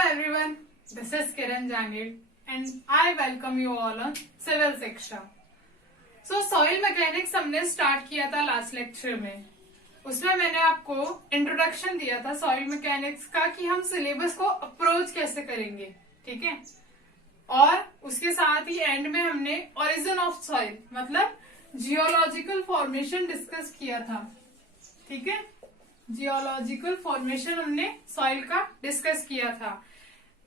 everyone, this is Kiran Jangid and I welcome you all on Civils Extra. So soil mechanics हमने start किया था last lecture में. उसमें मैंने आपको इंट्रोडक्शन दिया था सॉइल मैकेनिक्स का कि हम सिलेबस को अप्रोच कैसे करेंगे, ठीक है. और उसके साथ ही एंड में हमने ओरिजिन ऑफ सॉइल मतलब जियोलॉजिकल फॉर्मेशन डिस्कस किया था, ठीक है. जियोलॉजिकल फॉर्मेशन हमने सॉइल का डिस्कस किया था.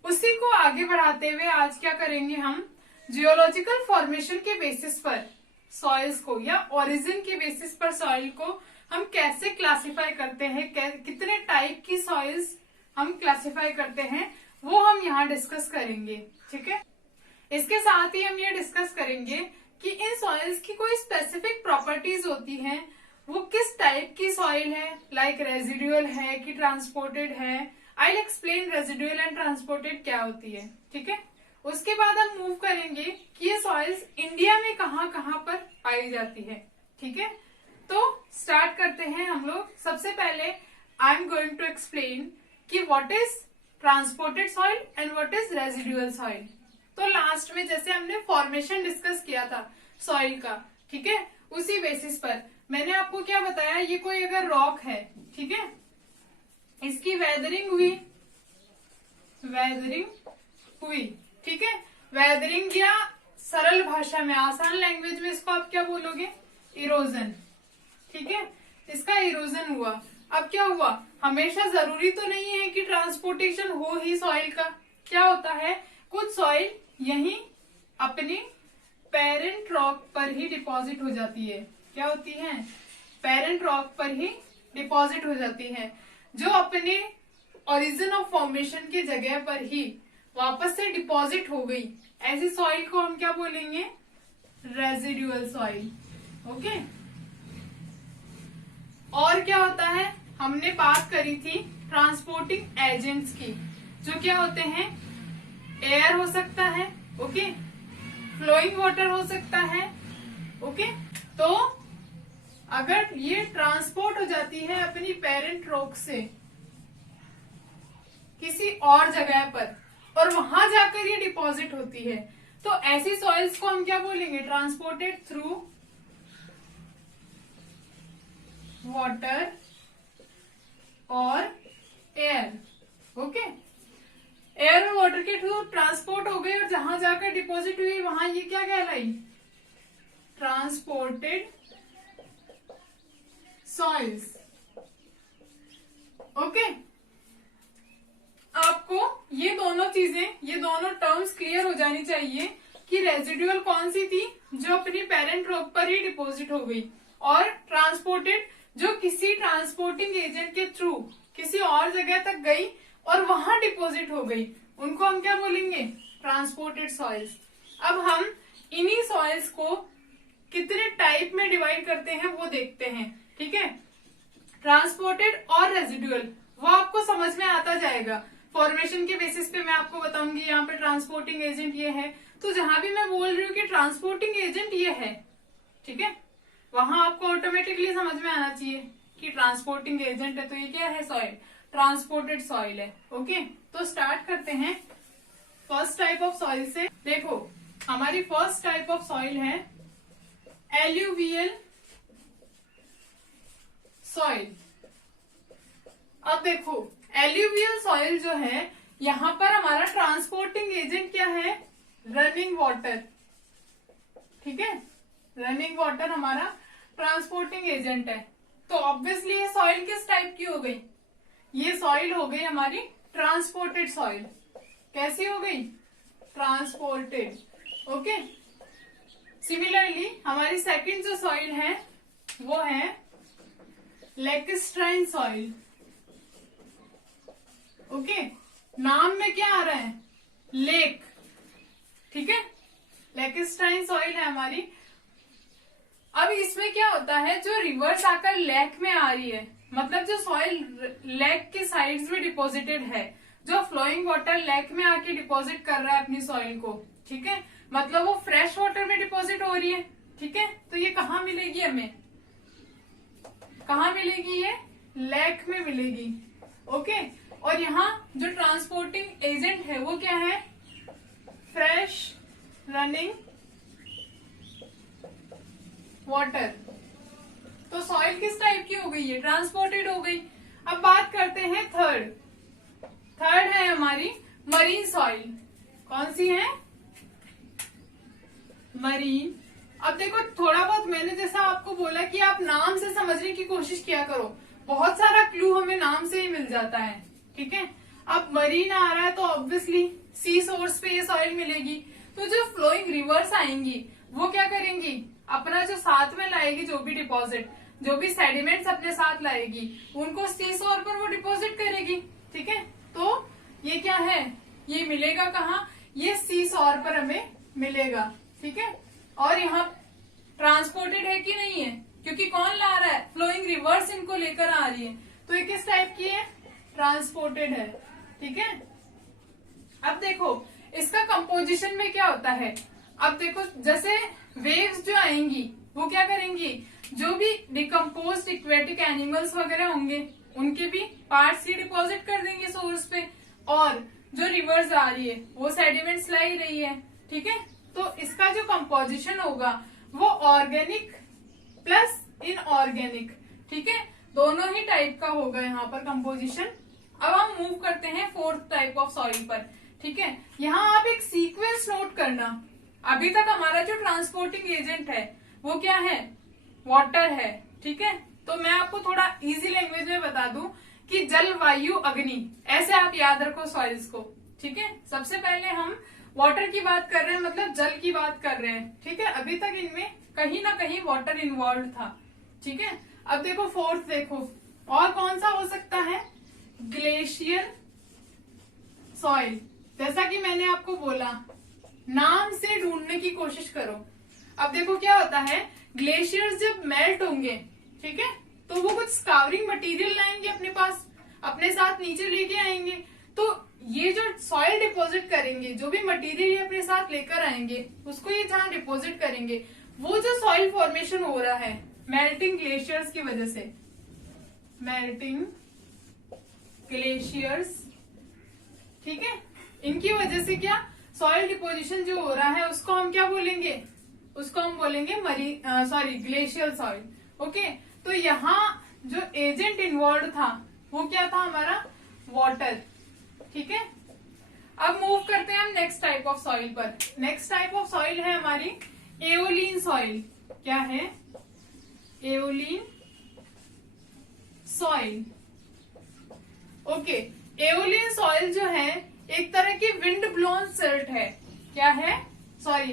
उसी को आगे बढ़ाते हुए आज क्या करेंगे, हम जियोलॉजिकल फॉर्मेशन के बेसिस पर सॉइल्स को या ओरिजिन के बेसिस पर सॉइल को हम कैसे क्लासिफाई करते हैं, कितने टाइप की सॉइल्स हम क्लासिफाई करते हैं, वो हम यहाँ डिस्कस करेंगे, ठीक है. इसके साथ ही हम ये डिस्कस करेंगे कि इन सॉइल्स की कोई स्पेसिफिक प्रॉपर्टीज होती हैं, वो किस टाइप की सॉइल है, लाइक रेजिडुअल है कि ट्रांसपोर्टेड है. I will explain residual and transported क्या होती है, ठीक है. उसके बाद हम मूव करेंगे कि ये सॉइल्स इंडिया में कहाँ कहाँ पर पाई जाती है, ठीक है. तो स्टार्ट करते हैं हम लोग. सबसे पहले I am going to explain कि what is transported soil and what is residual soil. तो लास्ट में जैसे हमने फॉर्मेशन डिस्कस किया था सॉइल का, ठीक है, उसी बेसिस पर मैंने आपको क्या बताया, ये कोई अगर रॉक है, ठीक है, इसकी वेदरिंग हुई, ठीक है. वेदरिंग या सरल भाषा में, आसान लैंग्वेज में इसको आप क्या बोलोगे, इरोजन, ठीक है. इसका इरोजन हुआ. अब क्या हुआ, हमेशा जरूरी तो नहीं है कि ट्रांसपोर्टेशन हो ही सॉइल का. क्या होता है, कुछ सॉइल यहीं अपनी पेरेंट रॉक पर ही डिपॉजिट हो जाती है. क्या होती है, पेरेंट रॉक पर ही डिपॉजिट हो जाती है, जो अपने ओरिजिन ऑफ फॉर्मेशन की जगह पर ही वापस से डिपॉजिट हो गई. ऐसी सॉइल को हम क्या बोलेंगे, रेजिडुअल सॉइल. ओके. और क्या होता है, हमने बात करी थी ट्रांसपोर्टिंग एजेंट्स की, जो क्या होते हैं, एयर हो सकता है, ओके, फ्लोइंग वाटर हो सकता है, ओके. तो अगर ये ट्रांसपोर्ट हो जाती है अपनी पेरेंट रॉक से किसी और जगह पर और वहां जाकर ये डिपॉजिट होती है, तो ऐसी सॉइल्स को हम क्या बोलेंगे, ट्रांसपोर्टेड थ्रू वाटर और एयर. ओके. एयर और वाटर के थ्रू ट्रांसपोर्ट हो गई और जहां जाकर डिपॉजिट हुई वहां ये क्या कहलाई, ट्रांसपोर्टेड सॉइल्स. ओके. आपको ये दोनों चीजें, ये दोनों टर्म्स क्लियर हो जानी चाहिए कि रेजिडुअल कौन सी थी, जो अपनी पेरेंट रॉक पर ही डिपॉजिट हो गई, और ट्रांसपोर्टेड जो किसी ट्रांसपोर्टिंग एजेंट के थ्रू किसी और जगह तक गई और वहां डिपॉजिट हो गई, उनको हम क्या बोलेंगे, ट्रांसपोर्टेड सॉइल्स. अब हम इन्हीं सॉइल्स को कितने टाइप में डिवाइड करते हैं वो देखते हैं, ठीक है. ट्रांसपोर्टेड और रेजिडुअल वो आपको समझ में आता जाएगा. फॉर्मेशन के बेसिस पे मैं आपको बताऊंगी यहाँ पे ट्रांसपोर्टिंग एजेंट ये है, तो जहां भी मैं बोल रही हूँ कि ट्रांसपोर्टिंग एजेंट ये है, ठीक है, वहां आपको ऑटोमेटिकली समझ में आना चाहिए कि ट्रांसपोर्टिंग एजेंट है, तो ये क्या है, सॉइल, ट्रांसपोर्टेड सॉइल है. ओके. तो स्टार्ट करते हैं फर्स्ट टाइप ऑफ सॉइल से. देखो हमारी फर्स्ट टाइप ऑफ सॉइल है एल्यूवियल सॉइल. अब देखो एल्यूवियल सॉइल जो है, यहां पर हमारा ट्रांसपोर्टिंग एजेंट क्या है, रनिंग वाटर, ठीक है. रनिंग वाटर हमारा ट्रांसपोर्टिंग एजेंट है. तो ऑब्वियसली ये सॉइल किस टाइप की हो गई, ये सॉइल हो गई हमारी ट्रांसपोर्टेड सॉइल. कैसी हो गई, ट्रांसपोर्टेड. ओके. सिमिलरली हमारी सेकंड जो सॉइल है वो है लेकिस्ट्राइन सॉइल. ओके. नाम में क्या आ रहा है, लेक, ठीक है. लेकिस्ट्राइन सॉइल है हमारी. अब इसमें क्या होता है, जो रिवर्स आकर लेक में आ रही है, मतलब जो सॉइल लेक के साइड्स में डिपॉजिटेड है, जो फ्लोइंग वाटर लेक में आके डिपॉजिट कर रहा है अपनी सॉइल को, ठीक है, मतलब वो फ्रेश वाटर में डिपॉजिट हो रही है, ठीक है. तो ये कहाँ मिलेगी, हमें कहाँ मिलेगी, ये लेक में मिलेगी. ओके. और यहाँ जो ट्रांसपोर्टिंग एजेंट है वो क्या है, फ्रेश रनिंग वाटर। तो सॉइल किस टाइप की हो गई है, ट्रांसपोर्टेड हो गई। अब बात करते हैं थर्ड है हमारी मरीन सॉइल। कौन सी है, मरीन। अब देखो थोड़ा बहुत मैंने जैसा आपको बोला कि आप नाम से समझने की कोशिश किया करो, बहुत सारा क्लू हमें नाम से ही मिल जाता है, ठीक है। अब मरीन आ रहा है तो ऑब्वियसली सी सोर्स पे ये सॉइल मिलेगी। तो जो फ्लोइंग रिवर्स आएंगी वो क्या करेंगी, अपना जो साथ में लाएगी, जो भी डिपॉजिट, जो भी सेडिमेंट्स अपने साथ लाएगी उनको सी सोर पर वो डिपॉजिट करेगी, ठीक है। तो ये क्या है, ये मिलेगा कहाँ, ये सी सोर पर हमें मिलेगा, ठीक है। और यहाँ ट्रांसपोर्टेड है कि नहीं है, क्योंकि कौन ला रहा है, फ्लोइंग रिवर्स इनको लेकर आ रही है, तो ये किस टाइप की है, ट्रांसपोर्टेड है, ठीक है। अब देखो इसका कंपोजिशन में क्या होता है। अब देखो जैसे वेव्स जो आएंगी वो क्या करेंगी, जो भी डिकम्पोज्ड इक्वेटिक एनिमल्स वगैरह होंगे उनके भी पार्ट्स ही डिपॉजिट कर देंगे सोर्स पे, और जो रिवर्स आ रही है वो सेडिमेंट्स ला ही रही है, ठीक है। तो इसका जो कंपोजिशन होगा वो ऑर्गेनिक प्लस इनऑर्गेनिक, ठीक है, दोनों ही टाइप का होगा यहाँ पर कंपोजिशन। अब हम मूव करते हैं फोर्थ टाइप ऑफ सॉइल पर, ठीक है। यहाँ आप एक सीक्वेंस नोट करना, अभी तक हमारा जो ट्रांसपोर्टिंग एजेंट है वो क्या है, वाटर है, ठीक है। तो मैं आपको थोड़ा इजी लैंग्वेज में बता दूं कि जल वायु अग्नि, ऐसे आप याद रखो सॉइल्स को, ठीक है। सबसे पहले हम वाटर की बात कर रहे हैं, मतलब जल की बात कर रहे हैं, ठीक है। अभी तक इनमें कहीं ना कहीं वाटर इन्वॉल्व था, ठीक है। अब देखो फोर्थ देखो, और कौन सा हो सकता है, ग्लेशियर सॉइल। जैसा कि मैंने आपको बोला नाम से ढूंढने की कोशिश करो। अब देखो क्या होता है, ग्लेशियर्स जब मेल्ट होंगे, ठीक है, तो वो कुछ स्कावरिंग मटेरियल लाएंगे अपने पास, अपने साथ नीचे लेके आएंगे। तो ये जो सॉइल डिपॉजिट करेंगे, जो भी मटेरियल ये अपने साथ लेकर आएंगे उसको ये जहां डिपॉजिट करेंगे, वो जो सॉइल फॉर्मेशन हो रहा है मेल्टिंग ग्लेशियर्स की वजह से, मेल्टिंग ग्लेशियर्स, ठीक है, इनकी वजह से क्या सॉइल डिपोजिशन जो हो रहा है उसको हम क्या बोलेंगे, उसको हम बोलेंगे ग्लेशियल सॉइल, ओके। तो यहाँ जो एजेंट इन्वॉल्व था वो क्या था हमारा, वाटर, ठीक है। अब मूव करते हैं हम नेक्स्ट टाइप ऑफ सॉइल पर। नेक्स्ट टाइप ऑफ सॉइल है हमारी एओलिन सॉइल। क्या है, aeolian soil, okay. Aeolian soil जो है एक तरह की विंड ब्लोन सिल्ट है, क्या है,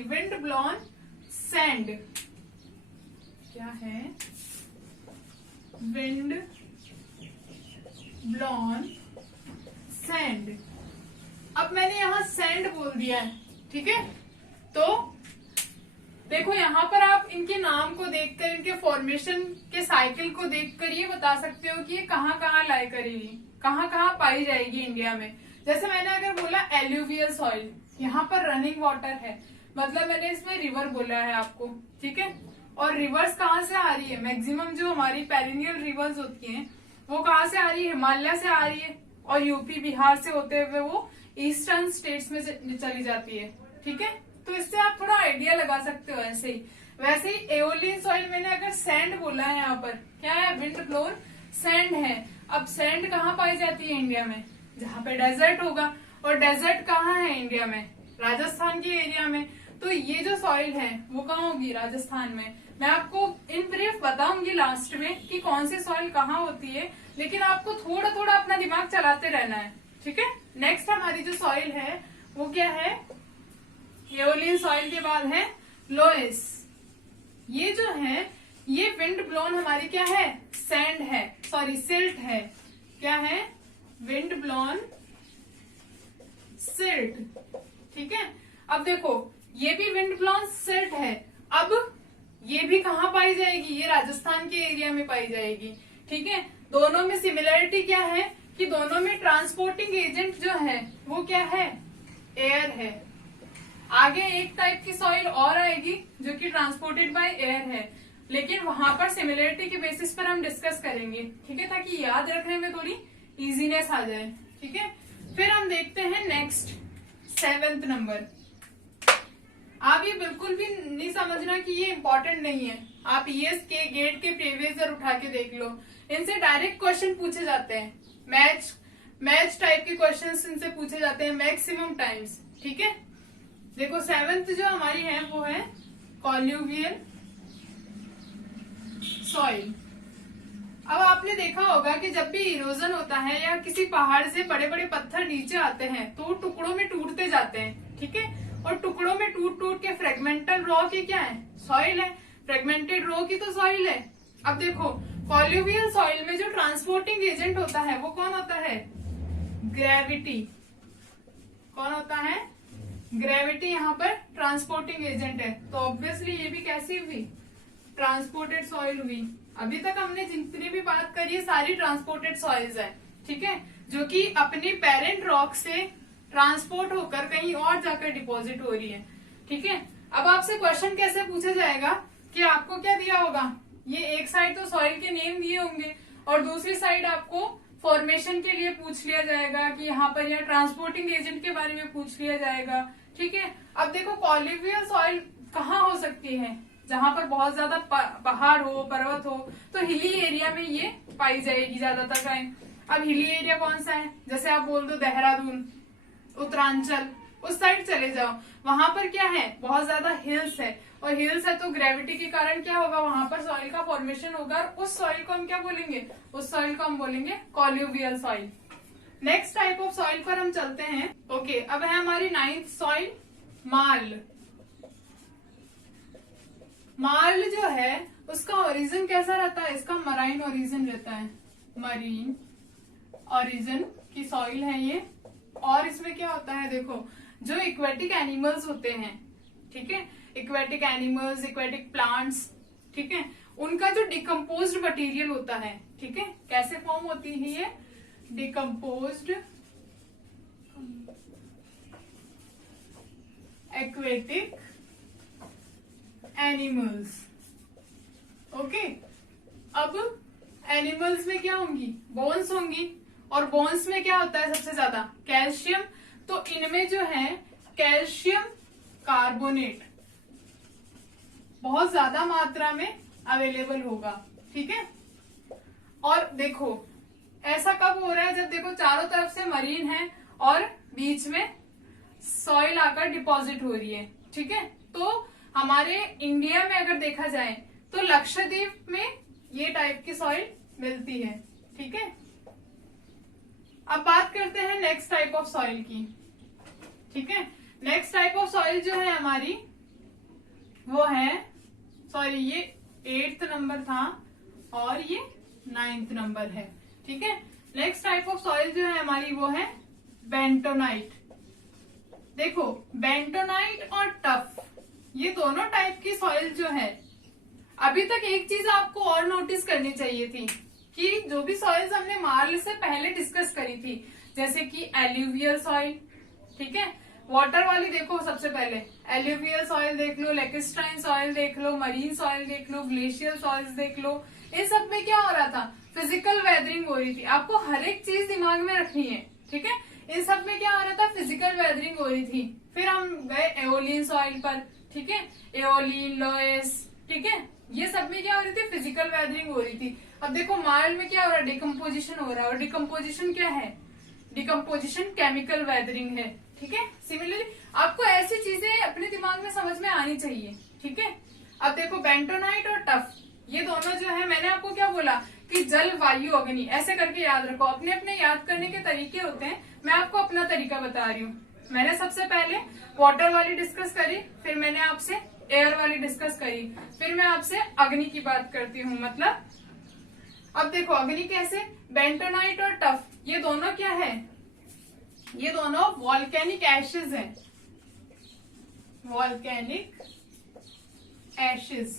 विंड ब्लोन सैंड, क्या है, विंड ब्लोन सैंड। अब मैंने यहां सैंड बोल दिया है, ठीक है। तो देखो यहाँ पर आप इनके नाम को देखकर, इनके फॉर्मेशन के साइकिल को देखकर ये बता सकते हो कि ये कहाँ कहाँ लाई करेगी, कहाँ कहाँ पाई जाएगी इंडिया में। जैसे मैंने अगर बोला एल्यूवियल सॉइल, यहाँ पर रनिंग वाटर है, मतलब मैंने इसमें रिवर बोला है आपको, ठीक है। और रिवर्स कहाँ से आ रही है, मैक्सिमम जो हमारी पेरिनियल रिवर्स होती हैं वो कहाँ से आ रही है, हिमालय से आ रही है, और यूपी बिहार से होते हुए वो ईस्टर्न स्टेट्स में चली जाती है, ठीक है। तो इससे आप थोड़ा आइडिया लगा सकते हो। ऐसे ही वैसे ही एओलियन सॉइल मैंने अगर सैंड बोला है, यहाँ पर क्या है, विंड ब्लोन सैंड है। अब सैंड कहाँ पाई जाती है इंडिया में, जहाँ पे डेजर्ट होगा, और डेजर्ट कहाँ है इंडिया में, राजस्थान के एरिया में। तो ये जो सॉइल है वो कहाँ होगी, राजस्थान में। मैं आपको इन ब्रीफ बताऊंगी लास्ट में कि कौन सी सॉइल कहाँ होती है, लेकिन आपको थोड़ा थोड़ा अपना दिमाग चलाते रहना है, ठीक है। नेक्स्ट हमारी जो सॉइल है वो क्या है, एओलियन सॉइल के बाद है लोएस। ये जो है ये विंड ब्लोन हमारी क्या है, सैंड है, सिल्ट है, क्या है, विंड ब्लोन सिल्ट, ठीक है। अब देखो ये भी विंड ब्लोन सिल्ट है, अब ये भी कहाँ पाई जाएगी, ये राजस्थान के एरिया में पाई जाएगी, ठीक है। दोनों में सिमिलरिटी क्या है कि दोनों में ट्रांसपोर्टिंग एजेंट जो है वो क्या है, एयर है। आगे एक टाइप की सॉइल और आएगी जो कि ट्रांसपोर्टेड बाय एयर है, लेकिन वहां पर सिमिलरिटी के बेसिस पर हम डिस्कस करेंगे, ठीक है, ताकि याद रखने में थोड़ी इजीनेस आ जाए, ठीक है। फिर हम देखते हैं नेक्स्ट 7th नंबर। आप ये बिल्कुल भी नहीं समझना कि ये इंपॉर्टेंट नहीं है। आप ईएस के गेट के प्रीवियस ईयर उठा के देख लो, इनसे डायरेक्ट क्वेश्चन पूछे जाते हैं। मैच टाइप के क्वेश्चंस इनसे पूछे जाते हैं मैक्सिमम टाइम्स। ठीक है, देखो 7th जो हमारी है वो है कॉल्यूवियल सॉइल। अब आपने देखा होगा कि जब भी इरोजन होता है या किसी पहाड़ से बड़े बड़े पत्थर नीचे आते हैं तो टुकड़ों में टूटते जाते हैं। ठीक है, और टुकड़ों में टूट टूट के फ्रेगमेंटल रॉक ही क्या है, सॉइल है। फ्रेगमेंटेड रॉक ही तो सॉइल है। अब देखो कॉल्यूवियल सॉइल में जो ट्रांसपोर्टिंग एजेंट होता है वो कौन होता है, ग्रेविटी। कौन होता है, ग्रेविटी यहाँ पर ट्रांसपोर्टिंग एजेंट है। तो ऑब्वियसली ये भी कैसी हुई, ट्रांसपोर्टेड सॉइल हुई। अभी तक हमने जितनी भी बात करी है सारी ट्रांसपोर्टेड सॉइल्स है। ठीक है, जो कि अपनी पेरेंट रॉक से ट्रांसपोर्ट होकर कहीं और जाकर डिपॉजिट हो रही है। ठीक है, अब आपसे क्वेश्चन कैसे पूछा जाएगा कि आपको क्या दिया होगा, ये एक साइड तो सॉइल के नेम दिए होंगे और दूसरी साइड आपको फॉर्मेशन के लिए पूछ लिया जाएगा कि यहाँ पर यह ट्रांसपोर्टिंग एजेंट के बारे में पूछ लिया जाएगा। ठीक है, अब देखो कॉल्यूवियल सॉइल कहाँ हो सकती है, जहां पर बहुत ज्यादा पहाड़ हो, पर्वत हो, तो हिली एरिया में ये पाई जाएगी ज्यादातर टाइम। अब हिली एरिया कौन सा है, जैसे आप बोल दो देहरादून, उत्तरांचल, उस साइड चले जाओ, वहां पर क्या है, बहुत ज्यादा हिल्स है। और हिल्स है तो ग्रेविटी के कारण क्या होगा, वहां पर सॉइल का फॉर्मेशन होगा और उस सॉइल को हम क्या बोलेंगे, उस सॉइल को हम बोलेंगे colluvial soil. Next type of soil पर हम चलते हैं। ओके, अब है हमारी 9th सॉइल, मार्ल। मार्ल जो है उसका ओरिजिन कैसा रहता है, इसका मराइन ओरिजिन रहता है, मरीन ओरिजिन की सॉइल है ये। और इसमें क्या होता है, देखो जो इक्वेटिक एनिमल्स होते हैं, ठीक है, इक्वेटिक एनिमल्स, इक्वेटिक प्लांट्स, ठीक है, उनका जो डिकम्पोज्ड मटेरियल होता है, ठीक है, कैसे फॉर्म होती है ये, डिकम्पोज्ड एक्वेटिक एनिमल्स। ओके, अब एनिमल्स में क्या होंगी, बोन्स होंगी, और बोन्स में क्या होता है सबसे ज्यादा, कैल्शियम। तो इनमें जो है कैल्शियम कार्बोनेट बहुत ज्यादा मात्रा में अवेलेबल होगा। ठीक है, और देखो ऐसा कब हो रहा है, जब देखो चारों तरफ से मरीन है और बीच में सॉइल आकर डिपॉजिट हो रही है। ठीक है, तो हमारे इंडिया में अगर देखा जाए तो लक्षद्वीप में ये टाइप की सॉइल मिलती है। ठीक है, अब बात करते हैं नेक्स्ट टाइप ऑफ सॉइल की। ठीक है, नेक्स्ट टाइप ऑफ सॉइल जो है हमारी वो है, सॉरी ये 8th नंबर था और ये 9th नंबर है। ठीक है, नेक्स्ट टाइप ऑफ सॉइल जो है हमारी वो है बेंटोनाइट। देखो बेंटोनाइट और टफ, ये दोनों टाइप की सॉइल जो है, अभी तक एक चीज आपको और नोटिस करनी चाहिए थी कि जो भी सॉइल्स हमने मार्ल से पहले डिस्कस करी थी, जैसे कि एल्यूवियल सॉइल, ठीक है, वाटर वाली देखो सबसे पहले एल्यूवियल सॉइल देख लो, लेकिस्ट्राइन सॉइल देख लो, मरीन सॉइल देख लो, ग्लेशियल सॉइल्स देख लो, इन सब में क्या हो रहा था, फिजिकल वेदरिंग हो रही थी। आपको हर एक चीज दिमाग में रखनी है। ठीक है, इन सब में क्या हो रहा था, फिजिकल वेदरिंग हो रही थी। फिर हम गए एओलिन सॉइल पर, ठीक है, एओलिन, लोएस, ठीक है, ये सब में क्या हो रही थी, फिजिकल वेदरिंग हो रही थी। अब देखो मार्ल में क्या हो रहा है, डिकम्पोजिशन हो रहा है, और डिकम्पोजिशन क्या है, डिकम्पोजिशन केमिकल वेदरिंग है। ठीक है, सिमिलरली आपको ऐसी चीजें अपने दिमाग में समझ में आनी चाहिए। ठीक है, अब देखो बेंटोनाइट और टफ, ये दोनों जो है, मैंने आपको क्या बोला कि जल, वायु, अग्नि, ऐसे करके याद रखो। अपने अपने याद करने के तरीके होते हैं, मैं आपको अपना तरीका बता रही हूँ। मैंने सबसे पहले वाटर वाली डिस्कस करी, फिर मैंने आपसे एयर वाली डिस्कस करी, फिर मैं आपसे अग्नि की बात करती हूँ। मतलब अब देखो अग्नि कैसे, बेंटोनाइट और टफ ये दोनों क्या है, ये दोनों वॉल्केनिक एशेज हैं, वॉल्केनिक एशेज।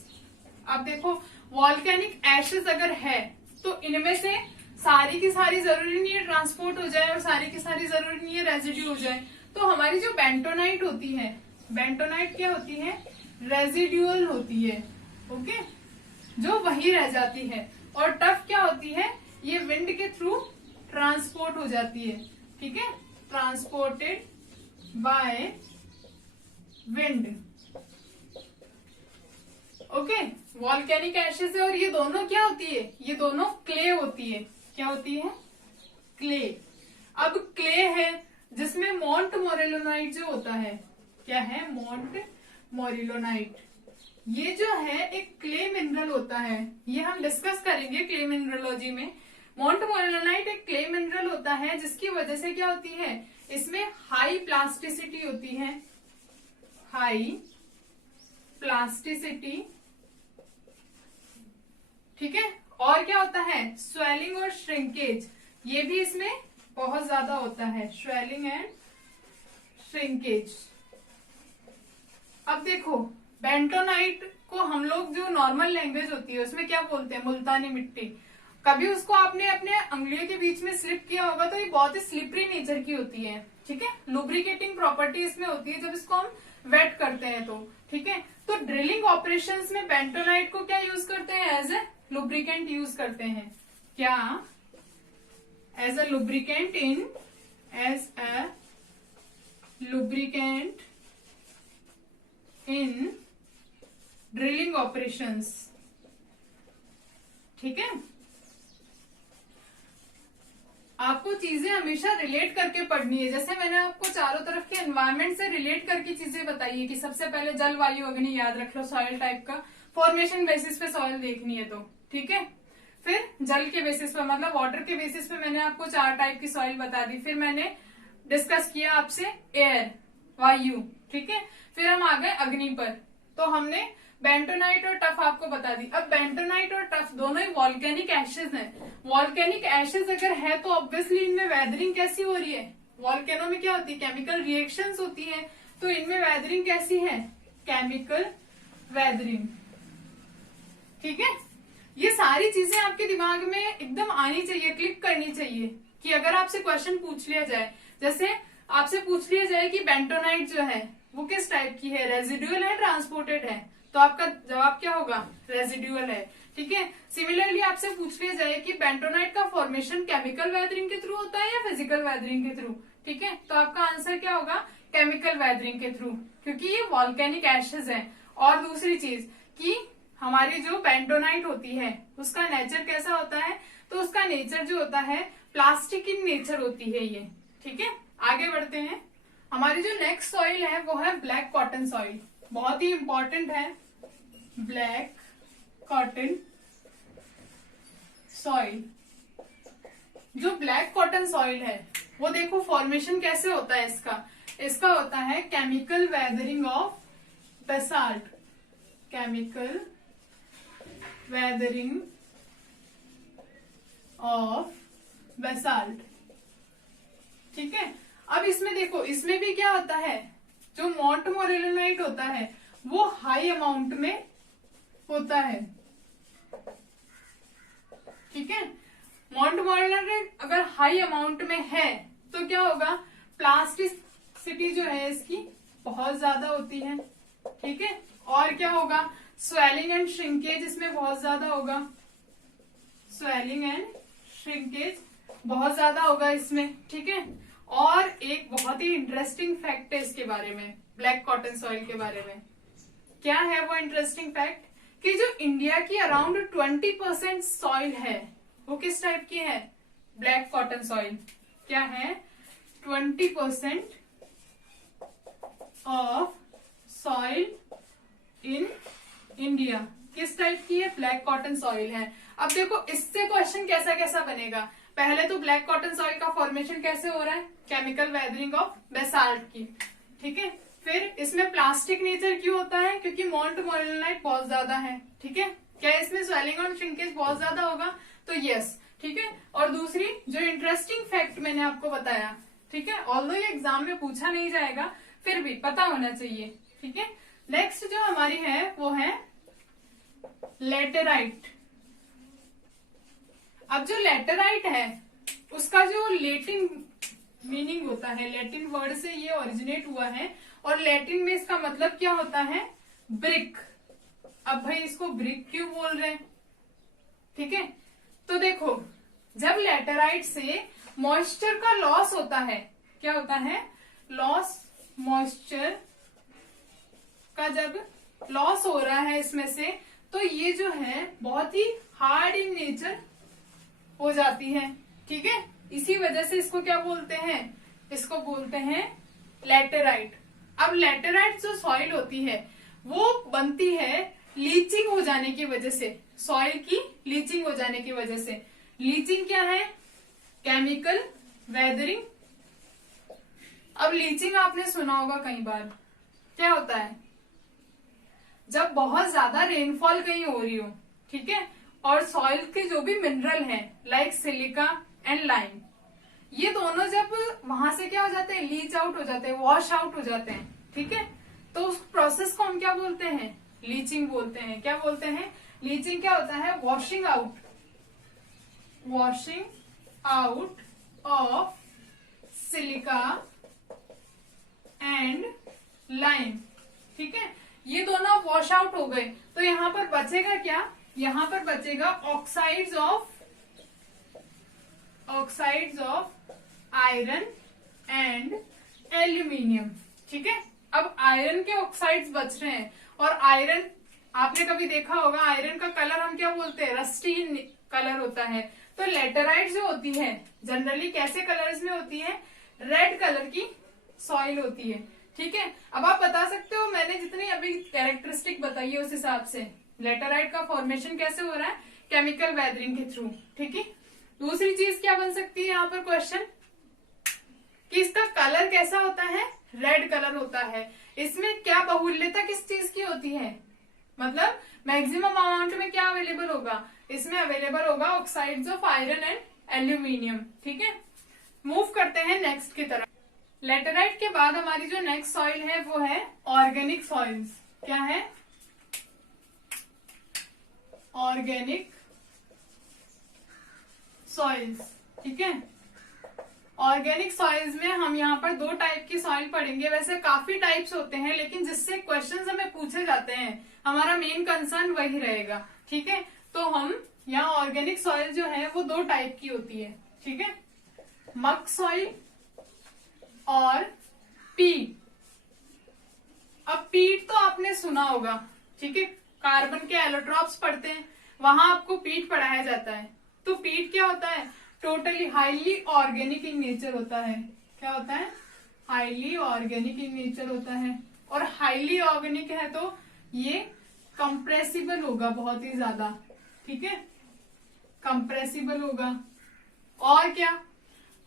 अब देखो वॉल्केनिक एशेज अगर है तो इनमें से सारी की सारी जरूरी नहीं है ट्रांसपोर्ट हो जाए और सारी की सारी जरूरी नहीं है रेजिड्यू हो जाए। तो हमारी जो बेंटोनाइट होती है, बेंटोनाइट क्या होती है, रेजिड्यूअल होती है। ओके, जो वही रह जाती है। और टफ क्या होती है, ये विंड के थ्रू ट्रांसपोर्ट हो जाती है। ठीक है, transported by wind. Okay, volcanic ashes है और ये दोनों क्या होती है, ये दोनों क्ले होती है। क्या होती है, क्ले। अब क्ले है जिसमें मोंट मोरेलोनाइट जो होता है, क्या है, मोंट मोरेलोनाइट, ये जो है एक क्ले मिनरल होता है। ये हम डिस्कस करेंगे क्ले मिनरलोजी में। मोंट मोरेलोनाइट एक क्ले मिनरल होता है जिसकी वजह से क्या होती है, इसमें हाई प्लास्टिसिटी होती है, हाई प्लास्टिसिटी, ठीक है। और क्या होता है, स्वेलिंग और श्रिंकेज, ये भी इसमें बहुत ज्यादा होता है, स्वेलिंग एंड श्रिंकेज। अब देखो, बेंटोनाइट को हम लोग जो नॉर्मल लैंग्वेज होती है उसमें क्या बोलते हैं, मुल्तानी मिट्टी। कभी उसको आपने अपने अंगुलियों के बीच में स्लिप किया होगा तो ये बहुत ही स्लिपरी नेचर की होती है, ठीक है। लुब्रिकेटिंग प्रॉपर्टी इसमें होती है जब इसको हम वेट करते हैं तो, ठीक है। तो ड्रिलिंग ऑपरेशंस में बेंटोनाइट को क्या यूज करते हैं, एज ए लुब्रिकेंट यूज करते हैं। क्या, as a lubricant in drilling operations, ठीक है। आपको चीजें हमेशा रिलेट करके पढ़नी है। जैसे मैंने आपको चारों तरफ के एनवायरमेंट से रिलेट करके चीजें बताई है कि सबसे पहले जल वायु अग्नि याद रख लो, सॉइल टाइप का फॉर्मेशन बेसिस पे सॉइल देखनी है तो, ठीक है। फिर जल के बेसिस पे, मतलब वाटर के बेसिस पे मैंने आपको 4 टाइप की सॉइल बता दी। फिर मैंने डिस्कस किया आपसे एयर, वायु, ठीक है। फिर हम आ गए अग्नि पर, तो हमने बेंटोनाइट और टफ आपको बता दी। अब बेंटोनाइट और टफ दोनों ही वॉल्केनिक एशेज हैं। वॉल्केनिक एशेज अगर है तो ऑब्वियसली इनमें वेदरिंग कैसी हो रही है, वॉल्केनो में क्या होती है, केमिकल रिएक्शंस होती हैं, तो इनमें वेदरिंग कैसी है, केमिकल वेदरिंग, ठीक है। ये सारी चीजें आपके दिमाग में एकदम आनी चाहिए, क्लिक करनी चाहिए कि अगर आपसे क्वेश्चन पूछ लिया जाए, जैसे आपसे पूछ लिया जाए कि बेंटोनाइट जो है वो किस टाइप की है, रेजिडुअल है, ट्रांसपोर्टेड है, तो आपका जवाब क्या होगा, रेजिडुअल है, ठीक है। सिमिलरली आपसे पूछ लिया जाए कि बेंटोनाइट का फॉर्मेशन केमिकल वेदरिंग के थ्रू होता है या फिजिकल वेदरिंग के थ्रू, ठीक है, तो आपका आंसर क्या होगा, केमिकल वेदरिंग के थ्रू, क्योंकि ये वॉल्केनिक एशेज है। और दूसरी चीज कि हमारी जो बेंटोनाइट होती है उसका नेचर कैसा होता है, तो उसका नेचर जो होता है प्लास्टिक इन नेचर होती है ये, ठीक है। आगे बढ़ते हैं। हमारी जो नेक्स्ट सॉइल है वो है ब्लैक कॉटन सॉइल, बहुत ही इंपॉर्टेंट है ब्लैक कॉटन सॉइल। जो ब्लैक कॉटन सॉइल है वो देखो फॉर्मेशन कैसे होता है इसका होता है chemical weathering of basalt, chemical weathering of basalt, ठीक है। अब इसमें देखो, इसमें भी क्या होता है, जो मोंट मोरेलोनाइट होता है वो हाई अमाउंट में होता है, ठीक है। मोंट मोरेलोनाइट अगर हाई अमाउंट में है तो क्या होगा, प्लास्टिसिटी जो है इसकी बहुत ज्यादा होती है, ठीक है। और क्या होगा, स्वेलिंग एंड श्रिंकेज इसमें बहुत ज्यादा होगा, स्वेलिंग एंड श्रिंकेज बहुत ज्यादा होगा इसमें, ठीक है। और एक बहुत ही इंटरेस्टिंग फैक्ट है इसके बारे में, ब्लैक कॉटन सॉइल के बारे में। क्या है वो इंटरेस्टिंग फैक्ट, कि जो इंडिया की अराउंड 20% सॉइल है वो किस टाइप की है, ब्लैक कॉटन सॉइल। क्या है, 20% ऑफ सॉइल इन इंडिया किस टाइप की है, ब्लैक कॉटन सॉइल है। अब देखो इससे क्वेश्चन कैसा कैसा बनेगा। पहले तो ब्लैक कॉटन सॉइल का फॉर्मेशन कैसे हो रहा है, केमिकल वेदरिंग ऑफ बेसाल्ट की, ठीक है। फिर इसमें प्लास्टिक नेचर क्यों होता है, क्योंकि मोंट मोरेलोनाइट बहुत ज्यादा है, ठीक है। क्या इसमें स्वेलिंग और श्रिंकेज बहुत ज्यादा होगा, तो यस, ठीक है। और दूसरी जो इंटरेस्टिंग फैक्ट मैंने आपको बताया, ठीक है, ऑल्दो ये एग्जाम में पूछा नहीं जाएगा फिर भी पता होना चाहिए, ठीक है। नेक्स्ट जो हमारी है वो है लेटेराइट। अब जो लेटेराइट है उसका जो लेटिन मीनिंग होता है, लेटिन वर्ड से ये ओरिजिनेट हुआ है और लैटिन में इसका मतलब क्या होता है, ब्रिक। अब भाई इसको ब्रिक क्यों बोल रहे हैं, ठीक है। तो देखो जब लेटेराइट से मॉइस्चर का लॉस होता है, क्या होता है, लॉस, मॉइस्चर का जब लॉस हो रहा है इसमें से, तो ये जो है बहुत ही हार्ड इन नेचर हो जाती है, ठीक है। इसी वजह से इसको क्या बोलते हैं, इसको बोलते हैं लैटेराइट। अब लैटेराइट जो सॉइल होती है वो बनती है लीचिंग हो जाने की वजह से, सॉइल की लीचिंग हो जाने की वजह से। लीचिंग क्या है, केमिकल वेदरिंग। अब लीचिंग आपने सुना होगा कई बार, क्या होता है, जब बहुत ज्यादा रेनफॉल कहीं हो रही हो, ठीक है, और सॉइल के जो भी मिनरल हैं लाइक सिलिका एंड लाइम, ये दोनों जब वहां से क्या हो जाते हैं, लीच आउट हो जाते हैं, वॉश आउट हो जाते हैं, ठीक है, तो उस प्रोसेस को हम क्या बोलते हैं, लीचिंग बोलते हैं। क्या बोलते हैं, लीचिंग क्या होता है, washing out, washing out of silica and lime, ठीक है, ये दोनों वॉश आउट हो गए, तो यहां पर बचेगा क्या, यहां पर बचेगा oxides of iron and aluminium, ठीक है। अब आयरन के ऑक्साइड्स बच रहे हैं, और आयरन आपने कभी देखा होगा, आयरन का कलर हम क्या बोलते हैं, रस्टी कलर होता है। तो लेटेराइट जो होती है जनरली कैसे कलर्स में होती है, रेड कलर की सॉइल होती है, ठीक है। अब आप बता सकते हो, मैंने जितनी अभी कैरेक्टरिस्टिक बताई है उस हिसाब से लेटेराइट का फॉर्मेशन कैसे हो रहा है, केमिकल वेदरिंग के थ्रू, ठीक है। दूसरी चीज क्या बन सकती है यहाँ पर क्वेश्चन, कि इसका कलर कैसा होता है, रेड कलर होता है। इसमें क्या बहुल्यता किस चीज की होती है, मतलब मैक्सिमम अमाउंट में क्या अवेलेबल होगा, इसमें अवेलेबल होगा oxides of iron and aluminium, ठीक है। मूव करते हैं नेक्स्ट की तरफ। लेटेराइट के बाद हमारी जो नेक्स्ट सॉइल है वो है ऑर्गेनिक सॉइल्स। क्या है, ऑर्गेनिक सॉइल्स, ठीक है। ऑर्गेनिक सॉइल्स में हम यहाँ पर दो टाइप की सॉइल पढ़ेंगे। वैसे काफी टाइप्स होते हैं, लेकिन जिससे क्वेश्चंस हमें पूछे जाते हैं हमारा मेन कंसर्न वही रहेगा, ठीक है। तो हम यहाँ ऑर्गेनिक सॉइल जो है वो दो टाइप की होती है, ठीक है, मक सॉइल और पीट। अब पीट तो आपने सुना होगा, ठीक है, कार्बन के एलोट्रॉप्स पढ़ते हैं, वहां आपको पीट पढ़ाया जाता है। तो पीट क्या होता है, totally highly organic in nature होता है। क्या होता है, हाईली ऑर्गेनिक इन नेचर होता है, और हाईली ऑर्गेनिक है तो ये कंप्रेसिबल होगा बहुत ही ज्यादा, ठीक है, कंप्रेसिबल होगा। और क्या,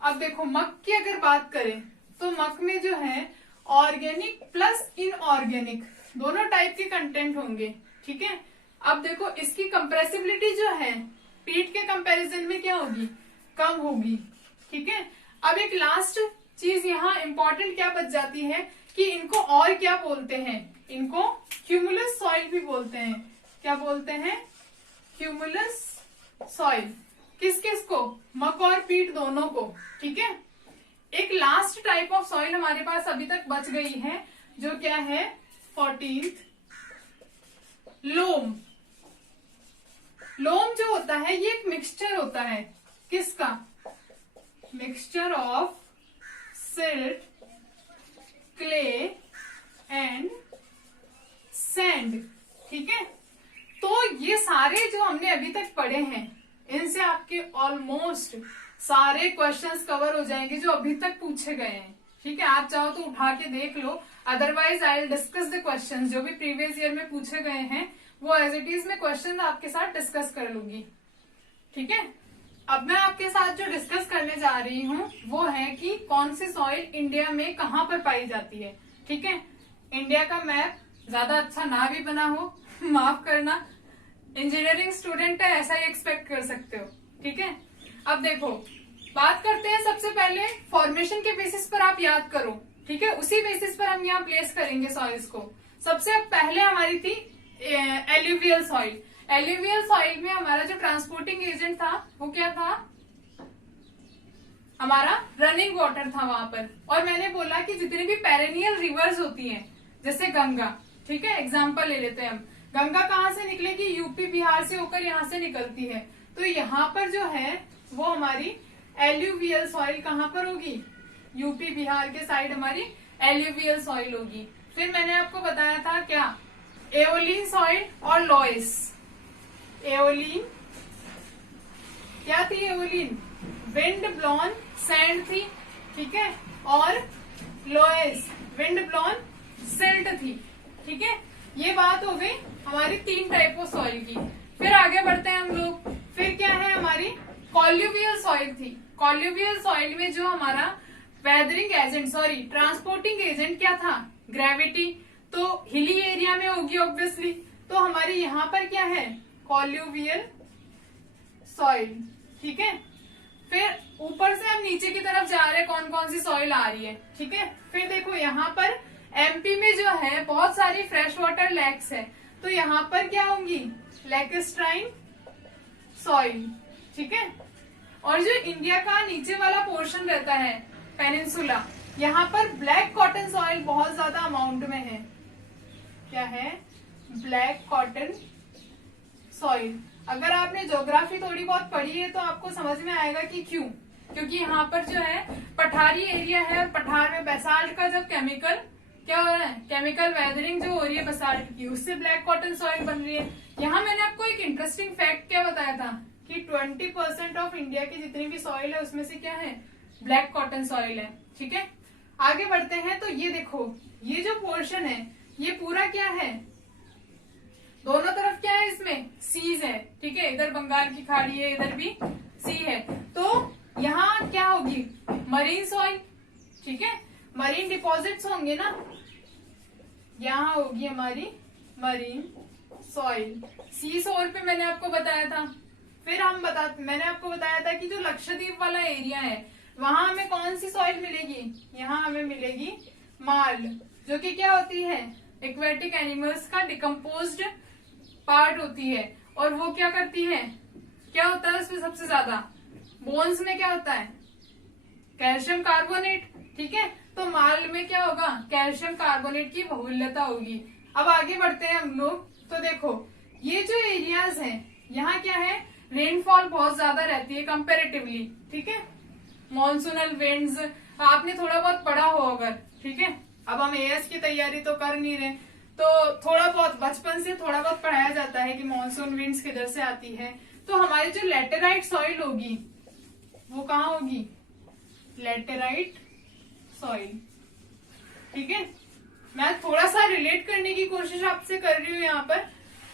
अब देखो मक की अगर बात करें तो मक में जो है ऑर्गेनिक प्लस इनऑर्गेनिक दोनों टाइप के कंटेंट होंगे, ठीक है। अब देखो इसकी कंप्रेसिबिलिटी जो है पीट के कंपैरिजन में क्या होगी, कम होगी, ठीक है। अब एक लास्ट चीज यहाँ इंपॉर्टेंट क्या बच जाती है कि इनको और क्या बोलते हैं, इनको क्यूमुलस सॉइल भी बोलते हैं। क्या बोलते हैं, क्यूमुलस सॉइल। किस किस को, मक और पीट दोनों को, ठीक है। एक लास्ट टाइप ऑफ सॉइल हमारे पास अभी तक बच गई है, जो क्या है 14th, लोम। लोम जो होता है ये एक मिक्सचर होता है, किसका, mixture of silt, clay and sand, ठीक है। तो ये सारे जो हमने अभी तक पढ़े हैं इनसे आपके ऑलमोस्ट सारे क्वेश्चंस कवर हो जाएंगे जो अभी तक पूछे गए हैं, ठीक है। आप चाहो तो उठा के देख लो, otherwise I will discuss the questions जो भी प्रीवियस ईयर में पूछे गए हैं, वो एज इट इज में क्वेश्चन आपके साथ डिस्कस कर लूंगी, ठीक है। अब मैं आपके साथ जो डिस्कस करने जा रही हूँ वो है कि कौन सी सॉइल इंडिया में कहाँ पर पाई जाती है, ठीक है। इंडिया का मैप ज्यादा अच्छा ना भी बना हो, माफ करना, इंजीनियरिंग स्टूडेंट है ऐसा ही एक्सपेक्ट कर सकते हो, ठीक है। अब देखो बात करते हैं, सबसे पहले फॉर्मेशन के बेसिस पर आप याद करो, ठीक है, उसी बेसिस पर हम यहाँ प्लेस करेंगे सॉइल्स को। सबसे पहले हमारी थी एल्यूवियल सॉइल। एल्यूवियल सॉइल में हमारा जो ट्रांसपोर्टिंग एजेंट था वो क्या था, हमारा रनिंग वाटर था वहां पर। और मैंने बोला कि जितनी भी पेरेनियल रिवर्स होती हैं जैसे गंगा, ठीक है, एग्जाम्पल ले लेते हैं हम, गंगा कहाँ से निकलेगी, यूपी बिहार से होकर यहाँ से निकलती है। तो यहाँ पर जो है वो हमारी एल्यूवियल सॉइल कहाँ पर होगी? यूपी बिहार के साइड हमारी एल्यूवियल सॉइल होगी। फिर मैंने आपको बताया था क्या, एओलिन सॉइल और लॉयस। एओलिन क्या थी? एओलिन विंड ब्लोन सैंड थी, ठीक है, और लोएस विंड ब्लोन सिल्ट थी, ठीक है। ये बात हो गई हमारी 3 टाइप ऑफ सॉइल की। फिर आगे बढ़ते हैं हम लोग। फिर क्या है हमारी कॉल्यूवियल सॉइल थी। कॉल्यूवियल सॉइल में जो हमारा weathering agent, sorry transporting agent क्या था? ग्रेविटी। तो हिली एरिया में होगी ऑब्वियसली। तो हमारी यहाँ पर क्या है? कॉल्यूवियल सॉइल, ठीक है। फिर ऊपर से हम नीचे की तरफ जा रहे हैं, कौन कौन सी सॉइल आ रही है, ठीक है। फिर देखो यहाँ पर एमपी में जो है बहुत सारी फ्रेश वाटर लेक्स है, तो यहाँ पर क्या होंगी? लेकेस्ट्राइन सॉइल, ठीक है। और जो इंडिया का नीचे वाला पोर्शन रहता है पेनिनसुला, यहाँ पर ब्लैक कॉटन सॉइल बहुत ज्यादा अमाउंट में है। क्या है? Black cotton soil. अगर आपने ज्योग्राफी थोड़ी बहुत पढ़ी है तो आपको समझ में आएगा कि क्यों। क्योंकि यहाँ पर जो है पठारी एरिया है, और पठार में बेसाल्ट का जब केमिकल क्या हो रहा है, केमिकल वेदरिंग जो हो रही है बेसाल्ट की, उससे ब्लैक कॉटन सॉइल बन रही है। यहाँ मैंने आपको एक इंटरेस्टिंग फैक्ट क्या बताया था कि 20% ऑफ इंडिया की जितनी भी सॉइल है उसमें से क्या है? ब्लैक कॉटन सॉइल है, ठीक है। आगे बढ़ते हैं तो ये देखो, ये जो पोर्शन है ये पूरा क्या है? दोनों तरफ क्या है? इसमें सीज है, ठीक है। इधर बंगाल की खाड़ी है, इधर भी सी है। तो यहाँ क्या होगी? मरीन सॉइल, ठीक है। मरीन डिपॉजिट्स होंगे ना, यहाँ होगी हमारी मरीन सॉइल। सी शोर पे मैंने आपको बताया था। फिर मैंने आपको बताया था कि जो लक्षद्वीप वाला एरिया है वहां हमें कौन सी सॉइल मिलेगी? यहाँ हमें मिलेगी मार्ल, जो कि क्या होती है? एक्वेटिक एनिमल्स का डिकम्पोज्ड पार्ट होती है। और वो क्या करती है? क्या होता है उसमें सबसे ज्यादा? बोन्स में क्या होता है? कैल्शियम कार्बोनेट, ठीक है। तो मार्ल में क्या होगा? कैल्शियम कार्बोनेट की बहुल्यता होगी। अब आगे बढ़ते हैं हम लोग। तो देखो ये जो एरियाज हैं यहाँ क्या है? रेनफॉल बहुत ज्यादा रहती है कंपेरेटिवली, ठीक है। मॉनसूनल विंड्स आपने थोड़ा बहुत पढ़ा हो अगर, ठीक है। अब हम एएस की तैयारी तो कर नहीं रहे, तो थोड़ा बहुत बचपन से थोड़ा बहुत पढ़ाया जाता है कि मॉनसून विंड्स किधर से आती है। तो हमारी जो लेटेराइट सॉइल होगी वो कहाँ होगी? लेटेराइट सॉइल, ठीक है। मैं थोड़ा सा रिलेट करने की कोशिश आपसे कर रही हूँ यहाँ पर।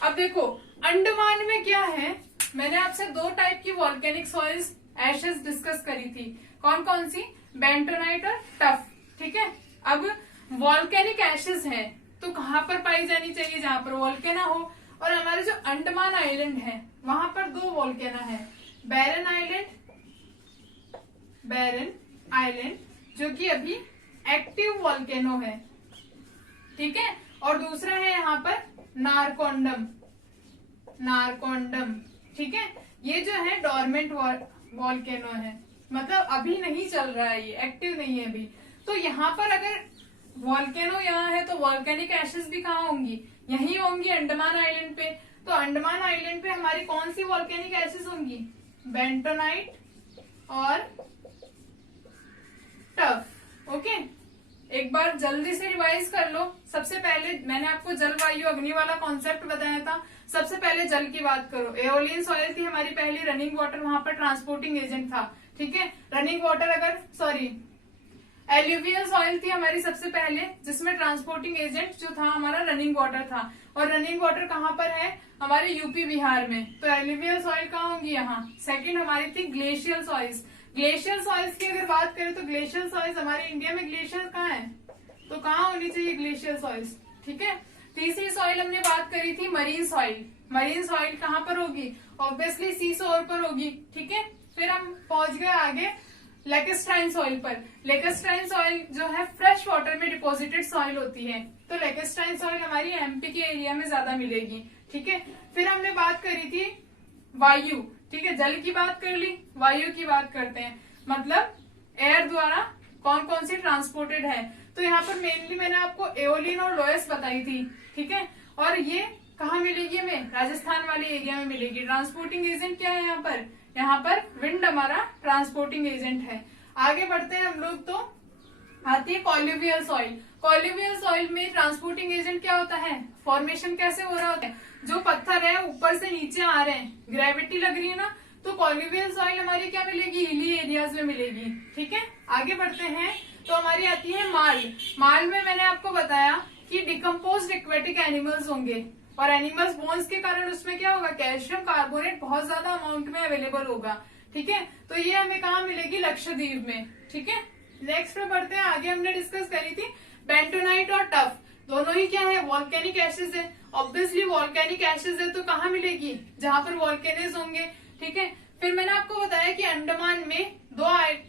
अब देखो अंडमान में क्या है, मैंने आपसे 2 टाइप की वॉल्केनिक सॉइल्स एशेस डिस्कस करी थी। कौन कौन सी? बेंटोनाइट और टफ, ठीक है। अब वॉल्केनिक एशेस है तो कहाँ पर पाई जानी चाहिए? जहां पर वॉल्केना हो। और हमारे जो अंडमान आइलैंड है वहां पर 2 वॉल्केना है, बैरन आइलैंड जो कि अभी एक्टिव वॉल्केनो है, ठीक है। और दूसरा है यहाँ पर नारकोंडम, ठीक है। ये जो है डोरमेंट वॉल्केनो है, मतलब अभी नहीं चल रहा है, ये एक्टिव नहीं है अभी। तो यहाँ पर अगर वॉल्केनो यहाँ है तो वॉल्केनिक एशेस भी कहाँ होंगी? यही होंगी अंडमान आइलैंड पे। तो अंडमान आइलैंड पे हमारी कौन सी वॉल्केनिक एशेस होंगी? बेंटोनाइट और टफ, ओके। एक बार जल्दी से रिवाइज कर लो। सबसे पहले मैंने आपको जलवायु अग्नि वाला कॉन्सेप्ट बताया था। सबसे पहले जल की बात करो। एओलियन सॉइल थी हमारी पहली, रनिंग वाटर वहां पर ट्रांसपोर्टिंग एजेंट था, ठीक है। रनिंग वाटर एल्यूवियल सॉइल थी हमारी सबसे पहले, जिसमें ट्रांसपोर्टिंग एजेंट जो था हमारा रनिंग वाटर था। और रनिंग वाटर कहाँ पर है? हमारे यूपी बिहार में। तो एल्यूवियल सॉइल कहाँ होंगी? यहाँ। सेकंड हमारी थी ग्लेशियल सॉइल्स। ग्लेशियल सॉइल्स की अगर बात करें तो ग्लेशियल सॉइल्स हमारे इंडिया में ग्लेशियर कहाँ है? तो कहाँ होनी चाहिए ग्लेशियल सॉइल्स, ठीक है। तीसरी सॉइल हमने बात करी थी मरीन सॉइल। मरीन सॉइल कहाँ पर होगी? ऑब्वियसली सी शोर पर होगी, ठीक है। फिर हम पहुंच गए आगे लेकेस्ट्राइन सॉइल पर। लेकेस्ट्राइन सॉइल जो है फ्रेश वाटर में डिपॉजिटेड सॉइल होती है। तो लेकेस्ट्राइन सॉइल हमारी एमपी के एरिया में ज्यादा मिलेगी, ठीक है। फिर हमने बात करी थी वायु, ठीक है। जल की बात कर ली, वायु की बात करते हैं, मतलब एयर द्वारा कौन कौन सी ट्रांसपोर्टेड है। तो यहाँ पर मेनली मैंने आपको एओलिन और लोएस बताई थी, ठीक है। और ये कहाँ मिलेगी हमें? राजस्थान वाले एरिया में मिलेगी। ट्रांसपोर्टिंग एजेंट क्या है यहाँ पर? यहाँ पर विंड हमारा ट्रांसपोर्टिंग एजेंट है। आगे बढ़ते हैं हम लोग, तो आती है कॉल्यूवियल सॉइल। कॉल्यूवियल सॉइल में ट्रांसपोर्टिंग एजेंट क्या होता है, फॉर्मेशन कैसे हो रहा होता है, जो पत्थर है ऊपर से नीचे आ रहे हैं, ग्रेविटी लग रही है ना, तो कॉल्यूवियल सॉइल हमारी क्या मिलेगी, हिली एरियाज में मिलेगी। ठीक है, आगे बढ़ते हैं, तो हमारी आती है मार्ल। मार्ल में मैंने आपको बताया कि डिकम्पोज्ड एक्वेटिक एनिमल्स होंगे, और एनिमल्स बोन्स के कारण उसमें क्या होगा, कैल्शियम कार्बोनेट बहुत ज्यादा अमाउंट में अवेलेबल होगा। ठीक है, तो ये हमें कहाँ मिलेगी, लक्षद्वीप में। ठीक है, नेक्स्ट पे बढ़ते हैं, आगे हमने डिस्कस करी थी बेंटोनाइट और टफ, दोनों ही क्या है, वॉल्केनिक एशेज है। ऑब्वियसली वॉल्केनिक एशेज है तो कहाँ मिलेगी, जहां पर वॉल्केनोज होंगे। ठीक है, फिर मैंने आपको बताया कि अंडमान में दो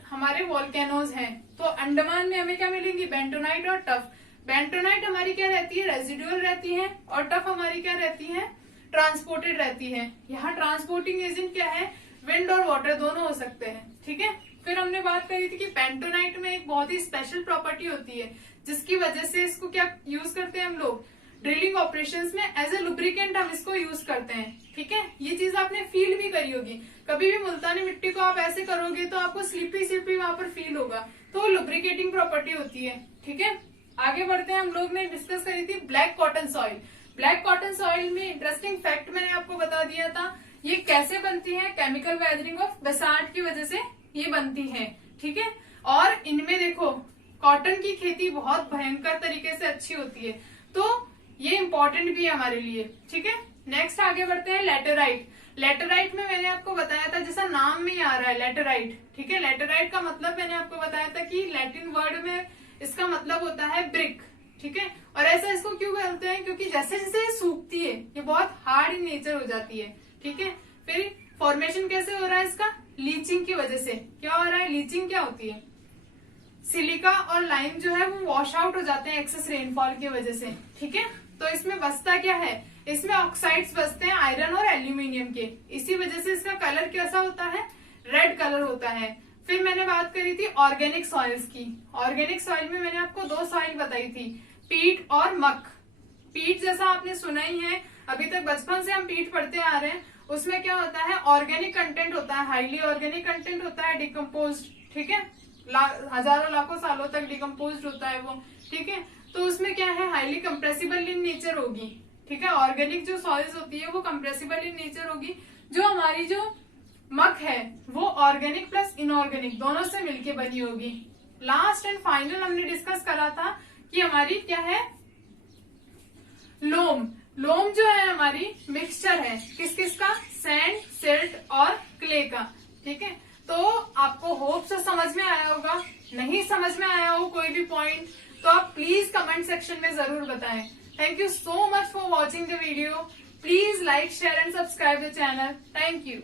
हमारे वॉल्केनोज हैं, तो अंडमान में हमें क्या मिलेंगी, बेंटोनाइट और टफ। बेंटोनाइट हमारी क्या रहती है, रेजिडुअल रहती है, और टफ हमारी क्या रहती है, ट्रांसपोर्टेड रहती है। यहाँ ट्रांसपोर्टिंग एजेंट क्या है, विंड और वाटर दोनों हो सकते हैं। ठीक है, फिर हमने बात करी थी कि बेंटोनाइट में एक बहुत ही स्पेशल प्रॉपर्टी होती है, जिसकी वजह से इसको क्या यूज करते हैं हम लोग, ड्रिलिंग ऑपरेशंस में एज ए लुब्रिकेंट हम इसको यूज करते हैं। ठीक है, ये चीज आपने फील भी करी होगी, कभी भी मुल्तानी मिट्टी को आप ऐसे करोगे तो आपको स्लिपी स्लिपी वहां पर फील होगा, तो लुब्रिकेटिंग प्रॉपर्टी होती है। ठीक है, आगे बढ़ते हैं, हम लोग ने डिस्कस करी थी black cotton soil. Black cotton soil में इंटरेस्टिंग फैक्ट मैंने आपको बता दिया था, ये कैसे बनती है, केमिकल वेदरिंग ऑफ बेसाल्ट की वजह से ये बनती है। ठीक है, और इनमें देखो कॉटन की खेती बहुत भयंकर तरीके से अच्छी होती है, तो ये इम्पोर्टेंट भी है हमारे लिए। ठीक है, नेक्स्ट आगे बढ़ते हैं, लेटेराइट। लेटेराइट में मैंने आपको बताया था, जैसा नाम में ही आ रहा है लेटेराइट। ठीक है, लेटेराइट का मतलब मैंने आपको बताया था कि लैटिन वर्ड में इसका मतलब होता है ब्रिक। ठीक है, और ऐसा इसको क्यों बोलते हैं, क्योंकि जैसे जैसे ये सूखती है ये बहुत हार्ड इन नेचर हो जाती है। ठीक है, फिर फॉर्मेशन कैसे हो रहा है इसका, लीचिंग की वजह से। क्या हो रहा है, लीचिंग क्या होती है, सिलिका और लाइम जो है वो वॉश आउट हो जाते हैं एक्सेस रेनफॉल की वजह से। ठीक है, तो इसमें बचता क्या है, इसमें ऑक्साइड्स बचते हैं आयरन और एल्यूमिनियम के, इसी वजह से इसका कलर कैसा होता है, रेड कलर होता है। फिर मैंने बात करी थी ऑर्गेनिक सॉइल्स की। ऑर्गेनिक सॉइल में मैंने आपको दो सॉइल बताई थी, पीट और मक। पीट जैसा आपने सुना ही है, अभी तक बचपन से हम पीट पढ़ते आ रहे हैं, उसमें क्या होता है, ऑर्गेनिक कंटेंट होता है, हाईली ऑर्गेनिक कंटेंट होता है, डिकम्पोज्ड। ठीक है, हजारों लाखों सालों तक डिकम्पोज्ड होता है वो। ठीक है, तो उसमें क्या है, हाईली कंप्रेसिबल इन नेचर होगी। ठीक है, ऑर्गेनिक जो सॉइल्स होती है वो कंप्रेसिबल इन नेचर होगी। जो हमारी जो मक है वो ऑर्गेनिक प्लस इनऑर्गेनिक दोनों से मिलके बनी होगी। लास्ट एंड फाइनल हमने डिस्कस करा था कि हमारी क्या है, लोम। लोम जो है हमारी मिक्सचर है किस किस का, सैंड, सिल्ट और क्ले का। ठीक है, तो आपको होप से समझ में आया होगा, नहीं समझ में आया हो कोई भी पॉइंट तो आप प्लीज कमेंट सेक्शन में जरूर बताएं। Thank you so much for watching the video. Please like, share and subscribe the channel. Thank you.